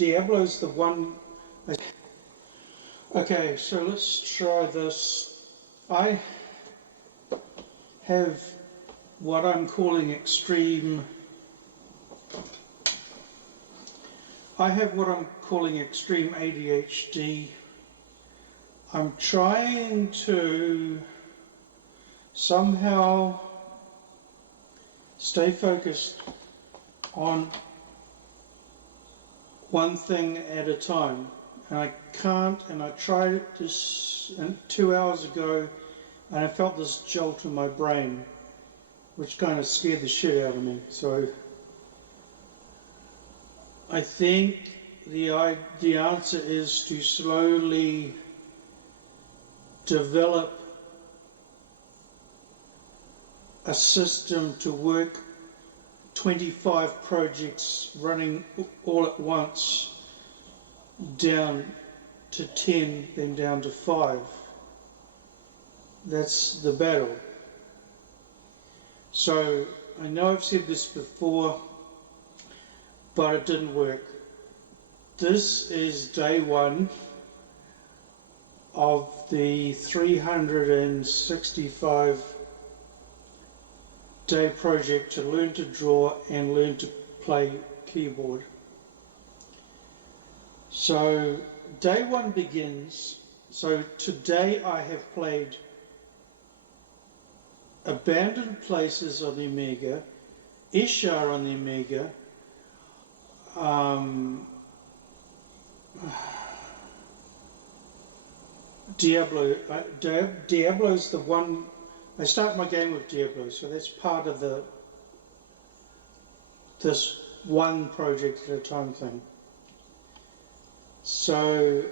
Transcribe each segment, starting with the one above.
Diablo's the one. Okay, so let's try this. I have what I'm calling extreme. I have what I'm calling extreme ADHD. I'm trying to somehow stay focused on one thing at a time, and I can't, and I tried it this 2 hours ago, and I felt this jolt in my brain which kind of scared the shit out of me. So I think the answer is to slowly develop a system to work 25 projects running all at once down to 10, then down to 5. That's the battle. So I know I've said this before, but it didn't work. This is day 1 of the 365 day project to learn to draw and learn to play keyboard. So day 1 begins. So today I have played Abandoned Places on the Amiga, Ishar on the Amiga, Diablo. Diablo's the one. I start my game with Diablo, so that's part of this one project at a time thing. So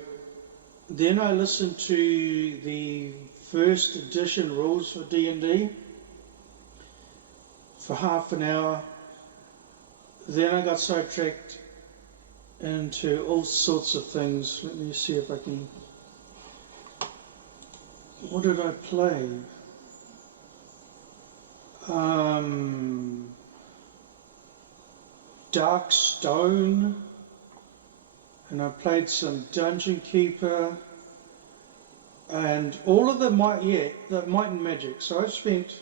then I listened to the first edition rules for D&D for half an hour. Then I got sidetracked into all sorts of things. Let me see if I can... What did I play? Dark Stone, and I played some Dungeon Keeper, and all of the Might and Magic. So I've spent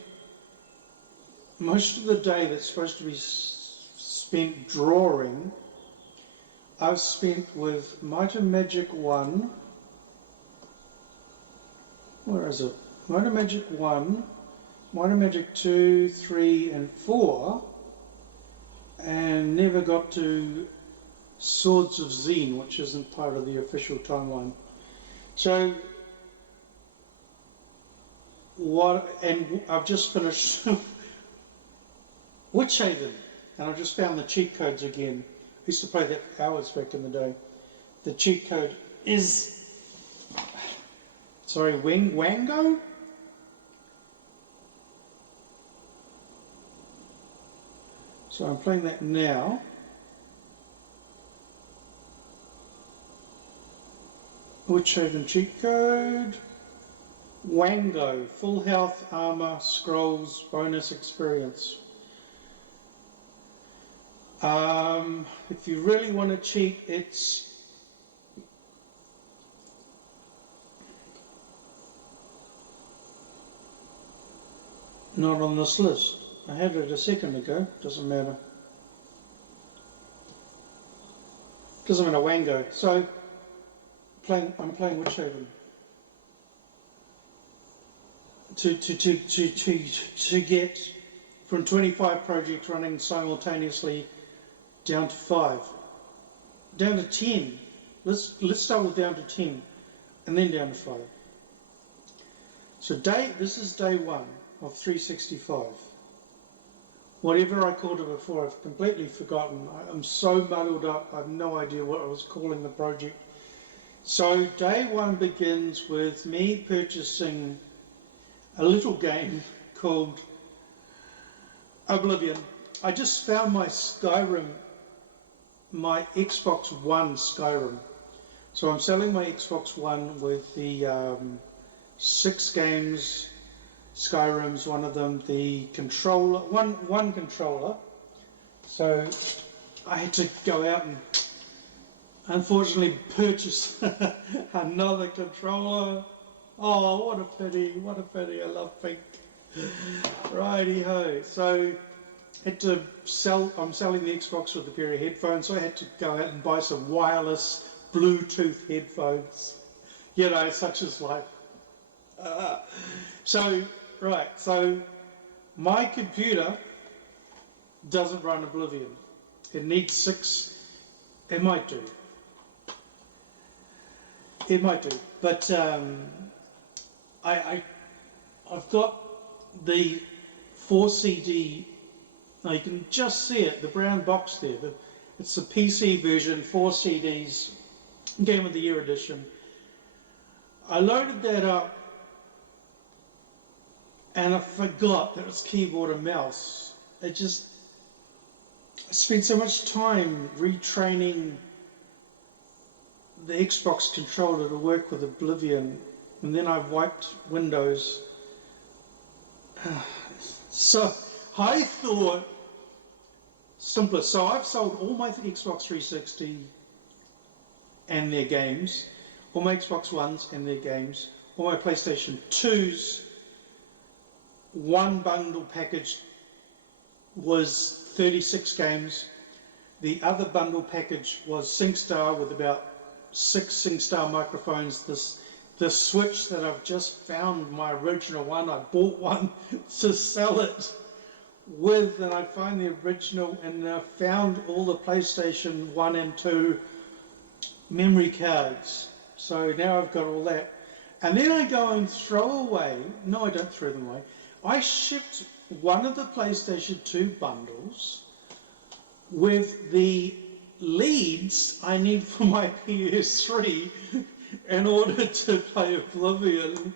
most of the day that's supposed to be spent drawing, I've spent with Might and Magic 1. Where is it? Might and Magic 1, Might and Magic 2, 3 and 4, and never got to Swords of Zen, which isn't part of the official timeline. So I've just finished Witch Haven, and I've just found the cheat codes again. I used to play that for hours back in the day. The cheat code is, Wango? So I'm playing that now. Witch Haven cheat code. Wango, full health, armor, scrolls, bonus experience. If you really want to cheat, it's not on this list. I had it a second ago, doesn't matter. Doesn't matter, Wango. So I'm playing Witch Haven. To get from 25 projects running simultaneously down to 5. Down to 10. Let's start with down to 10 and then down to 5. So this is day 1 of 365. Whatever I called it before, I've completely forgotten. I'm so muddled up, I have no idea what I was calling the project. So day 1 begins with me purchasing a little game called Oblivion. I just found my Skyrim, my Xbox One Skyrim. So I'm selling my Xbox One with the 6 games. Skyrim's one of them, the controller, one controller. So I had to go out and unfortunately purchased another controller. Oh, what a pity, what a pity, I love pink. Righty-ho. So, had to sell, I'm selling the Xbox with a pair of headphones, so I had to go out and buy some wireless Bluetooth headphones. You know, such as life. Uh, so, right, so my computer doesn't run Oblivion. It needs 6, it might do. It might do. But I, I, I've got the 4 CD, now you can just see it, the brown box there. It's the PC version, 4 CDs, Game of the Year edition. I loaded that up and I forgot that it's keyboard and mouse. I spent so much time retraining the Xbox controller to work with Oblivion, and then I've wiped Windows. So I thought simpler. So I've sold all my Xbox 360 and their games, all my Xbox Ones and their games, all my PlayStation 2s. One bundle package was 36 games. The other bundle package was SingStar with about 6 SingStar microphones. This Switch that I've just found, my original one, I bought one to sell it with, and I find the original, and I found all the PlayStation 1 and 2 memory cards. So now I've got all that. And then I go and throw away, no, I don't throw them away. I shipped one of the PlayStation 2 bundles with the leads I need for my PS3 in order to play Oblivion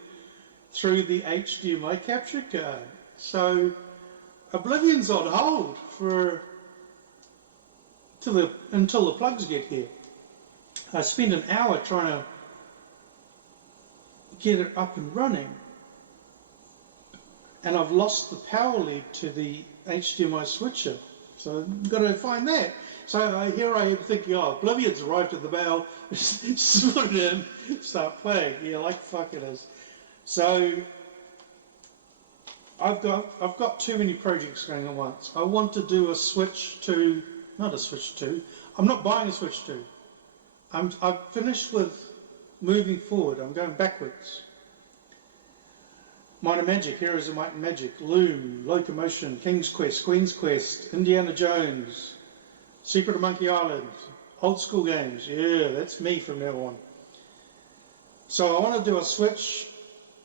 through the HDMI capture card. So Oblivion's on hold for until the plugs get here. I spent an hour trying to get it up and running, and I've lost the power lead to the HDMI switcher. So I've got to find that. So here I am thinking, oh, Oblivion's arrived at the mail, just put it in, start playing. Yeah, like fuck it is. So I've got too many projects going at once. I want to do a Switch 2, not a Switch 2. I'm not buying a Switch 2. I've finished with moving forward. I'm going backwards. Might and Magic, Heroes of Might and Magic, Loom, Locomotion, King's Quest, Queen's Quest, Indiana Jones, Secret of Monkey Island, old school games. Yeah, that's me from now on. So I want to do a Switch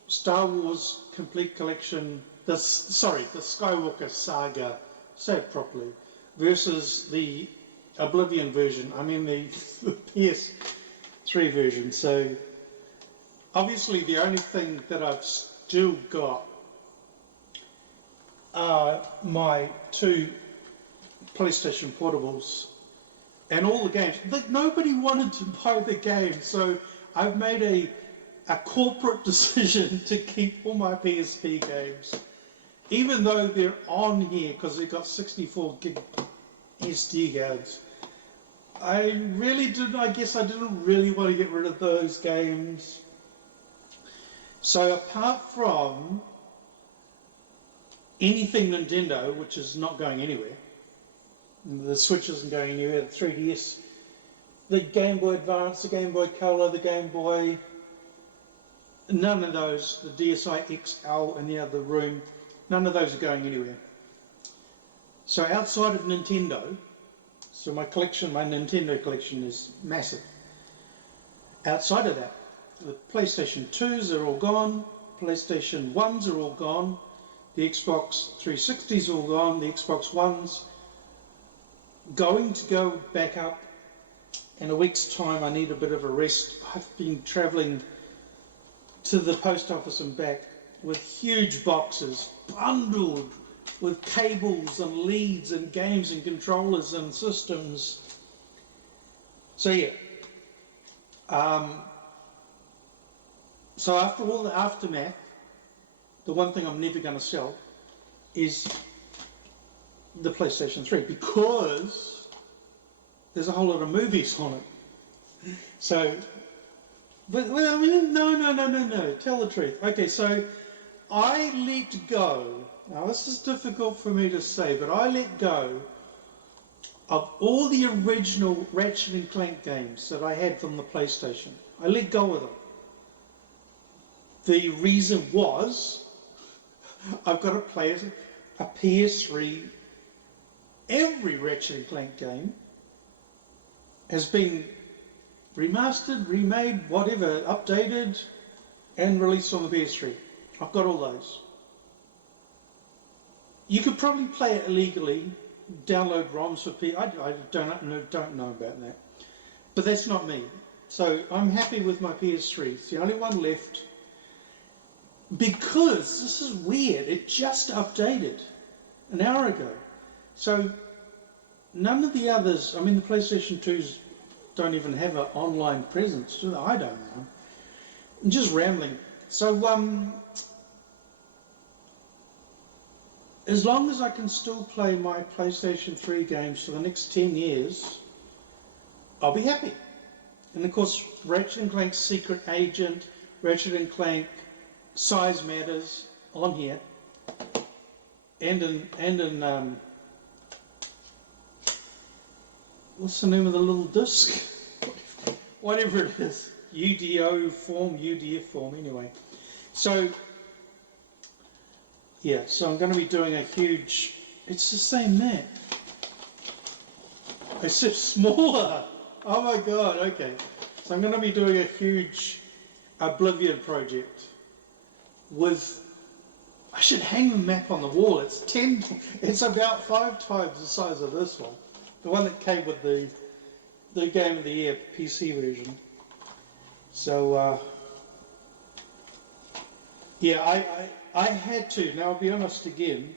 Star Wars Complete Collection, the Skywalker Saga, say it properly, versus the Oblivion version, I mean the PS3 version. So obviously the only thing that I've still got are my 2 PlayStation Portables and all the games. Like, nobody wanted to buy the game, so I've made a corporate decision to keep all my PSP games, even though they're on here because they've got 64 gig SD cards. I guess I didn't really want to get rid of those games. So apart from anything Nintendo, which is not going anywhere, the Switch isn't going anywhere, the 3DS, the Game Boy Advance, the Game Boy Color, the Game Boy, none of those, the DSi XL in the other room, none of those are going anywhere. So outside of Nintendo, so my Nintendo collection is massive. Outside of that, the PlayStation 2s are all gone, PlayStation 1s are all gone, the Xbox 360s are all gone, the Xbox Ones going to go back up in a week's time. I need a bit of a rest. I've been travelling to the post office and back with huge boxes bundled with cables and leads and games and controllers and systems. So yeah. So after all the aftermath, the one thing I'm never going to sell is the PlayStation 3, because there's a whole lot of movies on it. So, but well, I mean, no. Tell the truth. Okay, so I let go. Now this is difficult for me to say, but I let go of all the original Ratchet and Clank games that I had from the PlayStation. I let go of them. The reason was I've got to play a PS3. Every Ratchet and Clank game has been remastered, remade, whatever, updated, and released on the PS3. I've got all those. You could probably play it illegally, download ROMs for PS. I don't know about that, but that's not me. So I'm happy with my PS3. It's the only one left. Because this is weird. It just updated an hour ago. So none of the others, I mean, the PlayStation 2s don't even have an online presence, do they? I don't know. I'm just rambling. So as long as I can still play my PlayStation 3 games for the next 10 years, I'll be happy. And of course, Ratchet and Clank Secret Agent, Ratchet and Clank Size Matters on here, and in what's the name of the little disc? Whatever it is, UDF form anyway. So yeah, so I'm going to be doing a huge. It's the same map. It's just smaller. Oh my god. Okay, so I'm going to be doing a huge Oblivion project. I should hang the map on the wall. It's about 5 times the size of this one. The one that came with the Game of the Year PC version. So, yeah, I had to. Now, I'll be honest again.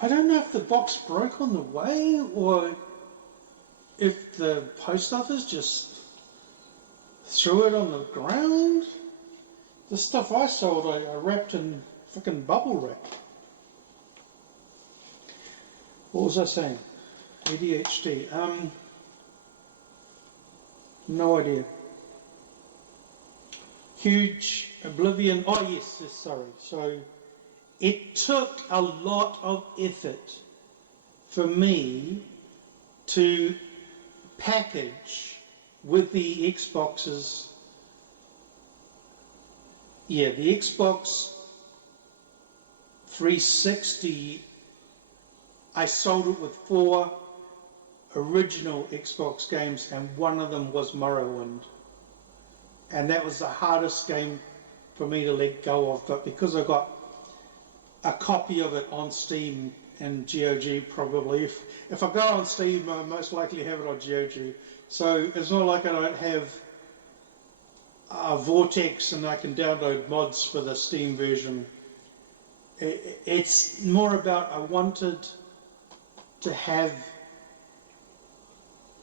I don't know if the box broke on the way or if the post office just threw it on the ground. The stuff I sold, I wrapped in fucking bubble wrap. What was I saying? ADHD. No idea. Huge Oblivion. Oh yes, sorry. So it took a lot of effort for me to package with the Xboxes. Yeah, the Xbox 360, I sold it with 4 original Xbox games, and one of them was Morrowind. And that was the hardest game for me to let go of, but because I got a copy of it on Steam and GOG probably. If I go on Steam, I most likely have it on GOG. So it's not like I don't have Vortex and I can download mods for the Steam version. It's more about I wanted to have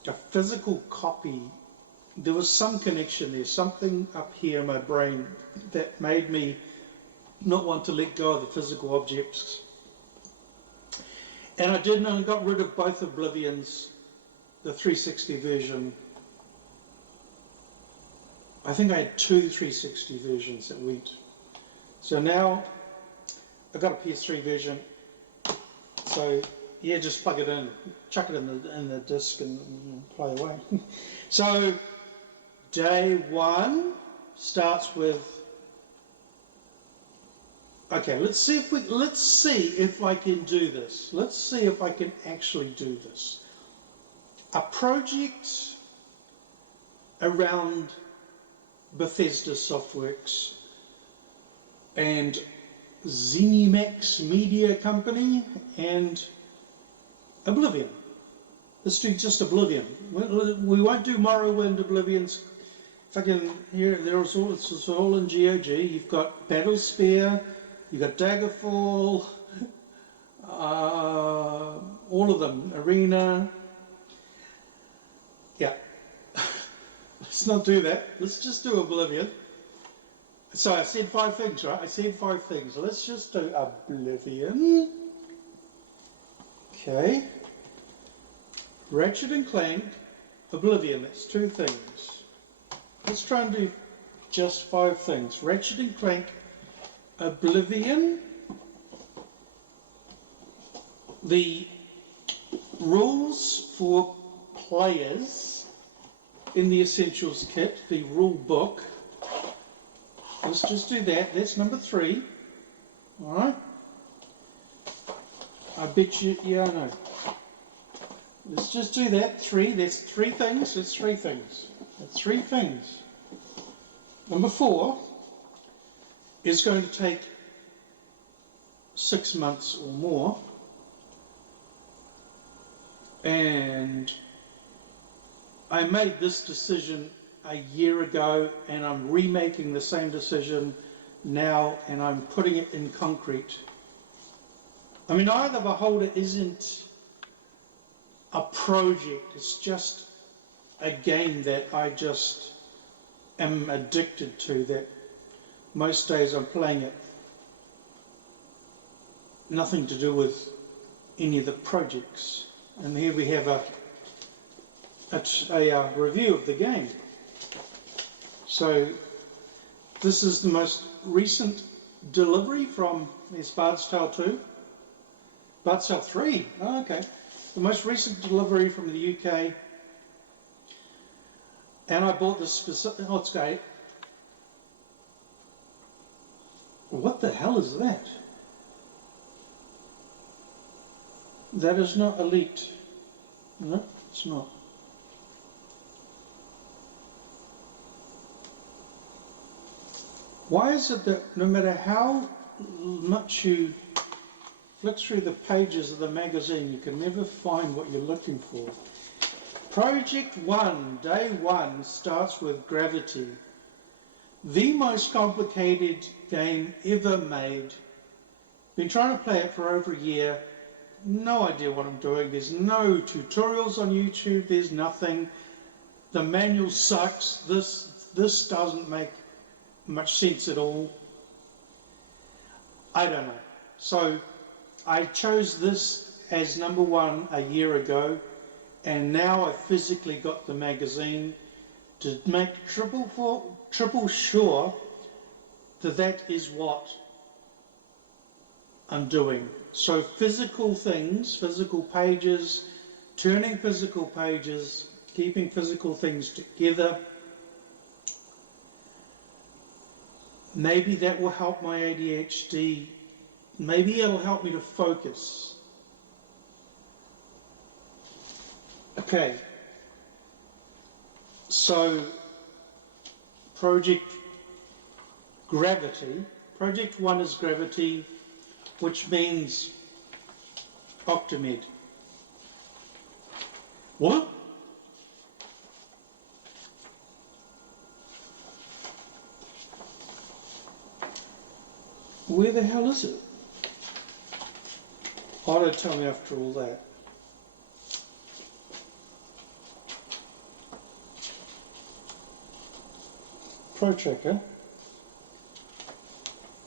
a physical copy. There was some connection there, something up here in my brain that made me not want to let go of the physical objects. And I did, and I got rid of both Oblivions, the 360 version. I think I had 2 360 versions that went. So now I've got a PS3 version. So yeah, just plug it in, chuck it in the disc and play away. So day 1 starts with. Okay, let's see if I can do this. Let's see if I can actually do this. A project around Bethesda Softworks and ZeniMax Media Company and Oblivion. Let's do just Oblivion. We won't do Morrowind, Oblivion's fucking here. It's all in GOG. You've got Battlesphere, you've got Daggerfall, all of them. Arena. Yeah. Let's not do that. Let's just do Oblivion. So I said 5 things, right? I said 5 things. Let's just do Oblivion. Okay. Ratchet and Clank Oblivion, that's 2 things. Let's try and do just 5 things. Ratchet and Clank, Oblivion, the rules for players in the Essentials kit, the rule book. Let's just do that. That's number 3. Alright. I bet you, yeah, I know. Let's just do that. 3. That's 3 things. That's 3 things. That's 3 things. Number 4 is going to take 6 months or more. And I made this decision a year ago, and I'm remaking the same decision now, and I'm putting it in concrete. I mean, Eye of the Beholder isn't a project, it's just a game that I just am addicted to, that most days I'm playing it. Nothing to do with any of the projects. And here we have a review of the game. So this is the most recent delivery from, there's Bard's Tale 2. Bard's Tale 3, oh, okay. The most recent delivery from the UK. And I bought this specific, oh, it's great. What the hell is that? That is not Elite. No, it's not. Why is it that no matter how much you flick through the pages of the magazine, you can never find what you're looking for? Project 1, Day 1, starts with Gravity. The most complicated game ever made. Been trying to play it for over a year. No idea what I'm doing. There's no tutorials on YouTube. There's nothing. The manual sucks. This doesn't make much sense at all. I don't know. So I chose this as number 1 a year ago, and now I've physically got the magazine to make triple sure that that is what I'm doing. So physical things, physical pages, turning physical pages, keeping physical things together. Maybe that will help my ADHD. Maybe it'll help me to focus. Okay. So, Project Gravity. Project 1 is Gravity, which means Octamed. What? Where the hell is it? Oh, don't tell me after all that. Pro Tracker.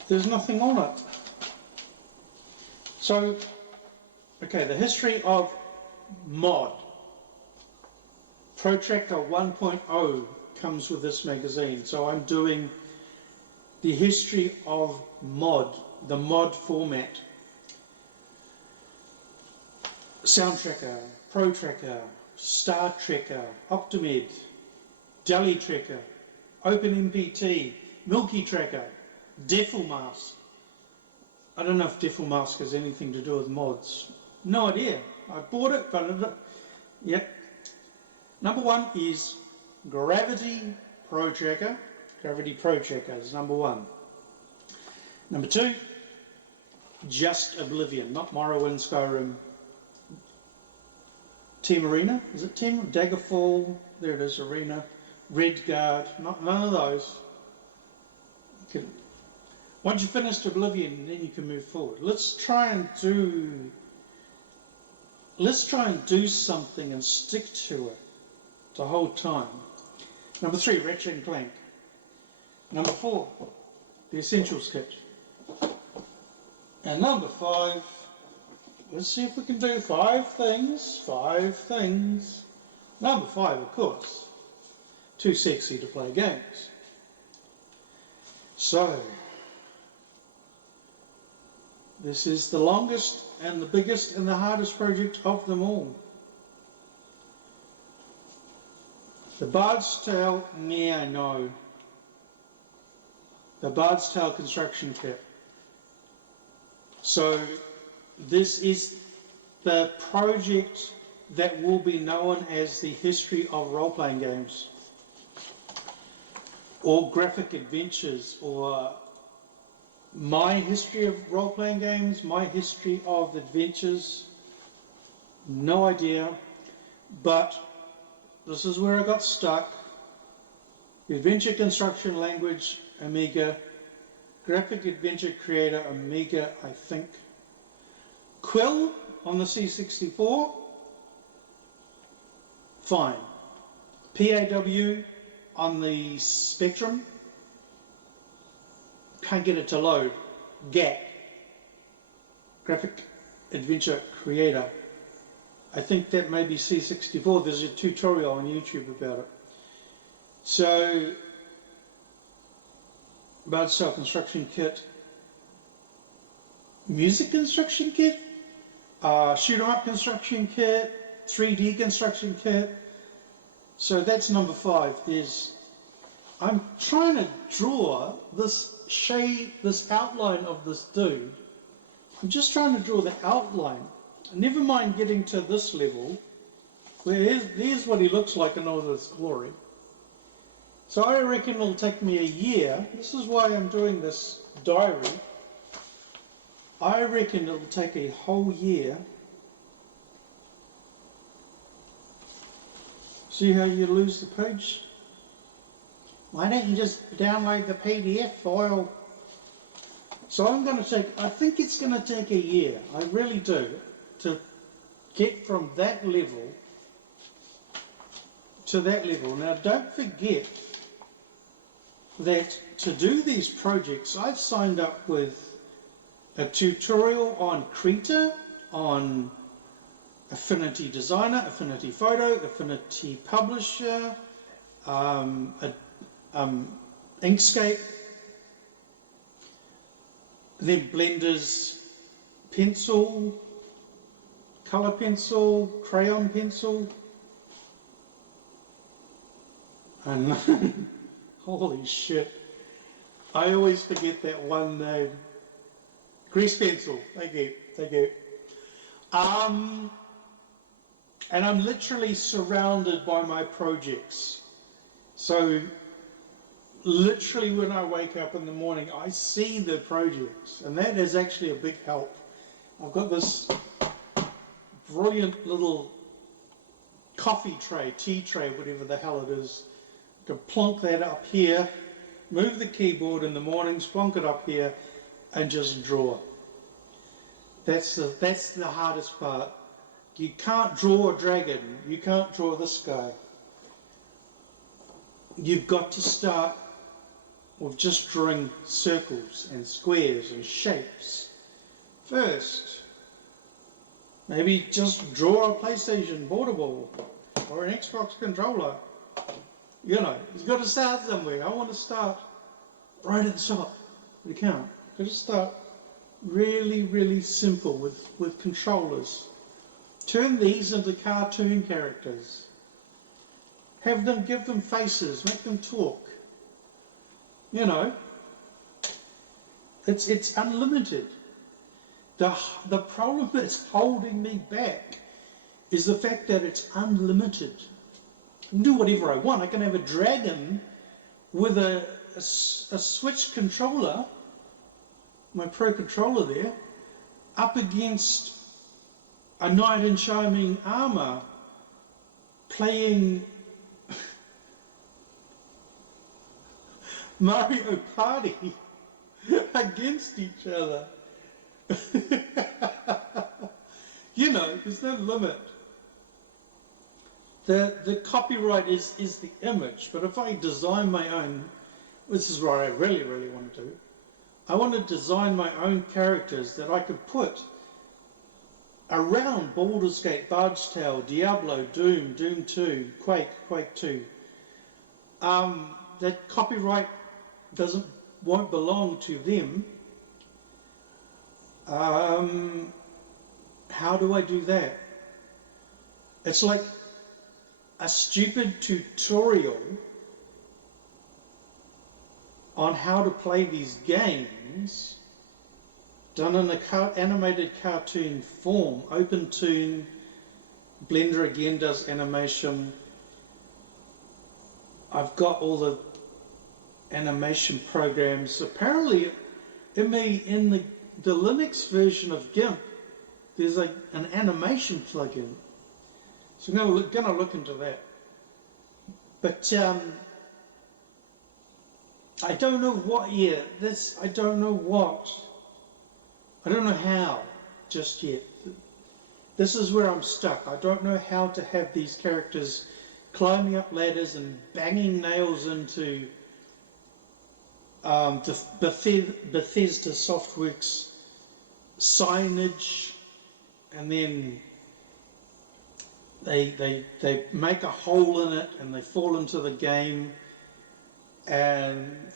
There's nothing on it. So, okay, the history of mod. Pro Tracker 1.0 comes with this magazine. So I'm doing the history of mod, the mod format. Sound Tracker, Pro Tracker, Star Tracker, Octamed, Delhi Tracker, OpenMPT, Milky Tracker, Deaflmask. I don't know if Deaflmask has anything to do with mods. No idea. I bought it, but yep. Number 1 is Gravity Pro Tracker. Gravity Pro Tracker is number 1. Number 2, just Oblivion, not Morrowind, Skyrim. Team Arena, is it Team Daggerfall? There it is, Arena. Redguard, none of those. Once you've finished Oblivion, then you can move forward. Let's try and do something and stick to it the whole time. Number 3, Ratchet and Clank. Number 4, the Essentials Kit. And number 5, let's see if we can do 5 things. 5 things. Number 5, of course, too sexy to play games. So, this is the longest and the biggest and the hardest project of them all. The Bard's Tale, no. The Bard's Tale construction kit. So, this is the project that will be known as the history of role-playing games, or graphic adventures, or my history of role-playing games, my history of adventures, no idea, but this is where I got stuck. Adventure construction language, Amiga. Graphic adventure creator, Amiga, I think. Quill on the C64, fine. PAW on the Spectrum, can't get it to load. GAC, Graphic Adventure Creator. I think that may be C64. There's a tutorial on YouTube about it. So, Bard's Tale construction kit, music construction kit, shoot 'em up construction kit, 3D construction kit. So that's number 5. Is I'm trying to draw this shade, this outline of this dude. I'm just trying to draw the outline. Never mind getting to this level, where here's what he looks like in all this glory. So I reckon it'll take me a year. This is why I'm doing this diary. I reckon it'll take a whole year. See how you lose the page? Why don't you just download the PDF file? So I'm going to take, I think it's going to take a year, I really do, to get from that level to that level. Now don't forget that to do these projects, I've signed up with a tutorial on Krita, on Affinity Designer, Affinity Photo, Affinity Publisher, Inkscape, then Blender's pencil, colour pencil, crayon pencil, and holy shit, I always forget that one name. Grease pencil, thank you. And I'm literally surrounded by my projects. So literally when I wake up in the morning, I see the projects, and that is actually a big help. I've got this brilliant little coffee tray, tea tray, whatever the hell it is. I can plonk that up here, move the keyboard in the mornings, plonk it up here, and just draw. That's the hardest part. You can't draw a dragon, you can't draw this guy. You've got to start with just drawing circles and squares and shapes first. Maybe just draw a PlayStation portable or an Xbox controller. You know, you've got to start somewhere. I want to start right at the top of the count. Got to start really, really simple with controllers. Turn these into cartoon characters. Have them, give them faces, make them talk. You know, it's unlimited. The problem that's holding me back is the fact that it's unlimited. I can do whatever I want. I can have a dragon with a Switch controller, my Pro controller there, up against a knight in shining armour playing Mario Party against each other. You know, there's no limit. The copyright is the image, but if I design my own, this is what I really, really want to do. I want to design my own characters that I could put around Baldur's Gate, Bard's Tale, Diablo, Doom, Doom 2, Quake, Quake 2. That copyright won't belong to them. How do I do that? It's like a stupid tutorial on how to play these games done in a animated cartoon form. OpenToon, Blender again does animation. I've got all the animation programs. Apparently, in the Linux version of GIMP, there's an animation plugin. So I'm going to look into that. But I don't know what year. I don't know what. I don't know how just yet. This is where I'm stuck. I don't know how to have these characters climbing up ladders and banging nails into the Bethesda Softworks signage, and then they make a hole in it and they fall into the game, and